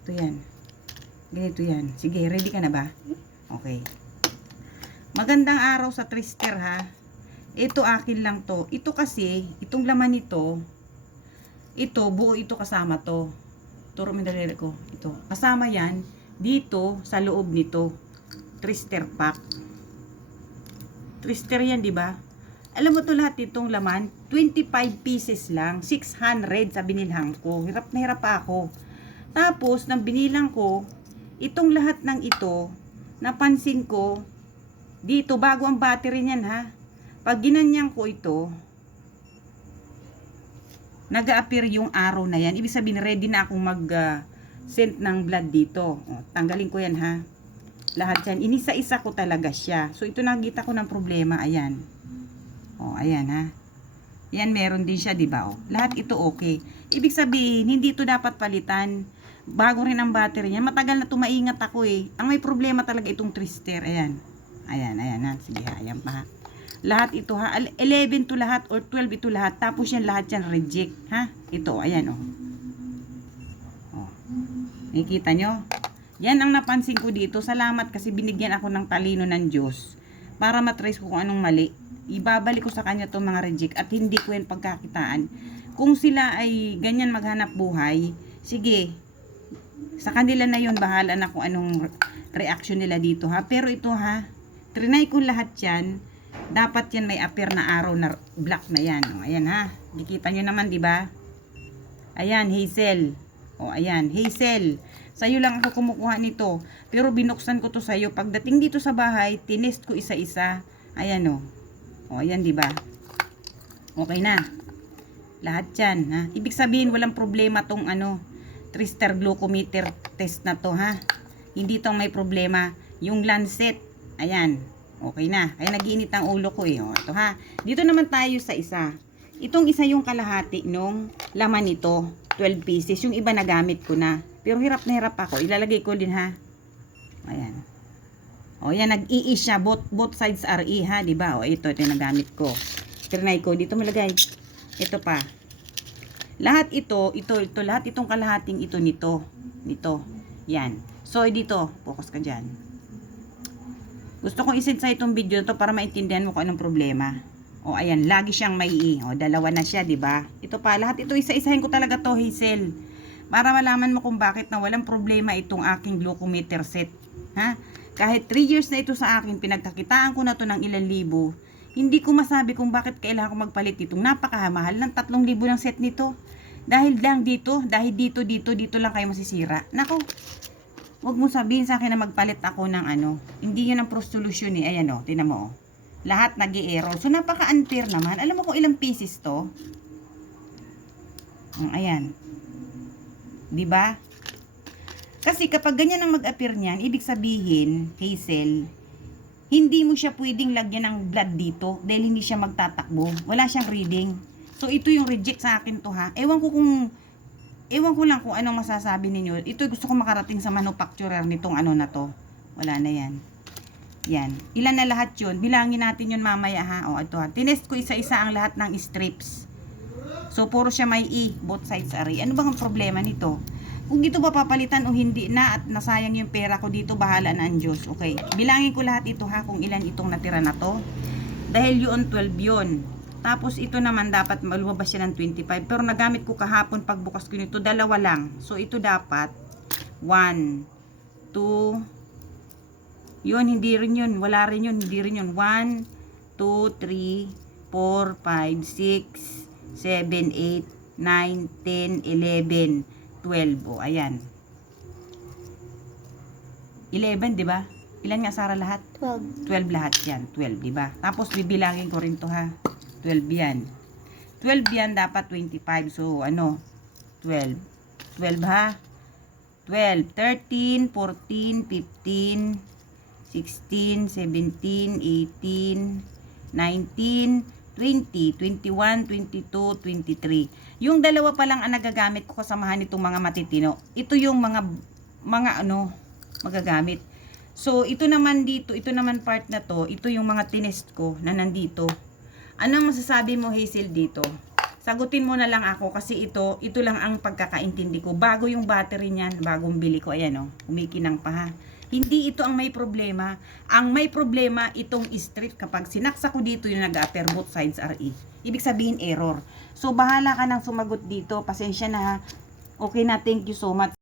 Ito yan. Ganito yan. Sige, ready ka na ba? Okay. Magandang araw sa Trister ha. Ito akin lang to. Ito kasi, itong laman nito, ito, buo ito kasama to. Turo mo yung daliri ko. Ito. Kasama yan, dito, sa loob nito. Trister pack. Trister yan, di ba? Alam mo to lahat itong laman, 25 pieces lang, 600 sa binilhan ko. Hirap na hirap pa ako. Tapos, nang binilang ko, itong lahat ng ito, napansin ko, dito, bago ang battery niyan ha. Pag ginanyan ko ito, nag-a-appear yung arrow na yan. Ibig sabihin, ready na akong mag-send ng blood dito. O, tanggalin ko yan ha. Lahat yan. Inisa-isa ko talaga siya. So, ito nakita ko ng problema. Ayan. O, ayan ha. Yan, meron din siya, diba? O, lahat ito okay. Ibig sabihin, hindi ito dapat palitan. Bago rin ang battery niya. Matagal na tumaingat ako eh. Ang may problema talaga itong Trister. Ayan. Ayan, ayan ha. Sige ha. Ayan pa ha. Lahat ito ha. 11 to lahat or 12 ito lahat. Tapos yan lahat yan reject. Ha? Ito. Ayan o. O. Nakikita nyo? Yan ang napansin ko dito. Salamat kasi binigyan ako ng talino ng Diyos para matrace ko kung anong mali. Ibabalik ko sa kanya itong mga reject at hindi ko yan pagkakitaan. Kung sila ay ganyan maghanap buhay, sige, sa kanila na yun, bahala na kung anong reaction nila dito ha. Pero ito ha, trinay ko lahat yan. Dapat yan may appear na araw na black na yan. O, ayan ha. Dikita nyo naman, di ba? Ayan, Hazel. O, ayan, Hazel. Sa'yo lang ako kumukuha nito. Pero binuksan ko to sa'yo. Pagdating dito sa bahay, tinest ko isa-isa. Ayan o. O, ayan, di ba? Okay na. Lahat yan, ha? Ibig sabihin, walang problema tong Trister glucometer test na to, ha? Hindi tong may problema. Yung Lancet, ayan. Okay na. Kaya nag-iinit ang ulo ko eh. O, ito ha. Dito naman tayo sa isa. Itong isa yung kalahati nung laman nito. 12 pieces. Yung iba nagamit ko na. Pero hirap na hirap ako. Ilalagay ko din ha. Ayan. O yan, nag-ii siya. Both sides are E ha. Diba? O ito yung nagamit ko. Trinay ko. Dito malagay. Ito pa. Lahat ito, lahat itong kalahating ito nito. Yan. So, dito. Focus ka dyan. Gusto kong isend sa itong video to para maintindihan mo kung anong problema. O, ayan. Lagi siyang may E. O, dalawa na siya, diba? Ito pa. Lahat ito, isa-isahin ko talaga to, Hazel. Para malaman mo kung bakit na walang problema itong aking glucometer set. Ha? Kahit 3 years na ito sa akin, pinagkakitaan ko na to ng ilang libo. Hindi ko masabi kung bakit kailangan ko magpalit itong napakamahal ng 3,000 ng set nito. Dahil lang dito, dito lang kayo masisira. Nako, wag mo sabihin sa akin na magpalit ako ng Hindi yun ang pro solution eh. Ayan o, tinan mo o. Lahat nag-i-error. So, napaka-unfair naman. Alam mo kung ilang pieces to? Ayan. Diba? Kasi kapag ganyan ang mag-appear niyan, ibig sabihin, Hazel, hindi mo siya pwedeng lagyan ng blood dito dahil hindi siya magtatakbo. Wala siyang reading. So, ito yung reject sa akin to ha. Ewan ko lang kung anong masasabi ninyo. Ito gusto ko makarating sa manufacturer nitong na to. Wala na yan. Yan. Ilan na lahat yun? Bilangin natin yun mamaya ha. O, ito ha. Tinest ko isa-isa ang lahat ng strips. So, puro siya may E. Both sides are E. Ano bang ang problema nito? Kung dito ba papalitan o hindi na at nasayang yung pera ko dito, bahala na ang Diyos. Okay. Bilangin ko lahat ito ha kung ilan itong natira na to. Dahil yun 12 yun. Tapos ito naman dapat lumabas siya ng 25. Pero nagamit ko kahapon pagbukas ko nito, dalawa lang. So ito dapat 1, 2, yun, hindi rin yun. Wala rin yun, hindi rin yun. 1, 2, 3, 4, 5, 6, 7, 8, 9, 10, 11, 12. O, ayan. 11, di ba? Ilan nga, Sarah, lahat? 12. 12 lahat yan. 12, di ba? Tapos, bibilangin ko rin to, ha? 12 yan. 12 yan, dapat 25. So, 12. 12, ha? 12, 13, 14, 15, 16, 17, 18, 19, 20, 21, 22, 23. Yung dalawa pa lang ang nagagamit ko kasamahan nitong mga matitino. Ito yung mga magagamit. So, ito naman dito, ito naman part na to, ito yung mga tinest ko na nandito. Ano ang masasabi mo, Hazel, dito? Sagutin mo na lang ako kasi ito lang ang pagkakaintindi ko. Bago yung battery niyan, bagong bili ko. Ayan, umikinang pa ha. Hindi ito ang may problema. Ang may problema, itong strip. Kapag sinaksa ko dito yung nag-upper both sides RE. Ibig sabihin error. So, bahala ka nang sumagot dito. Pasensya na ha. Okay na, thank you so much.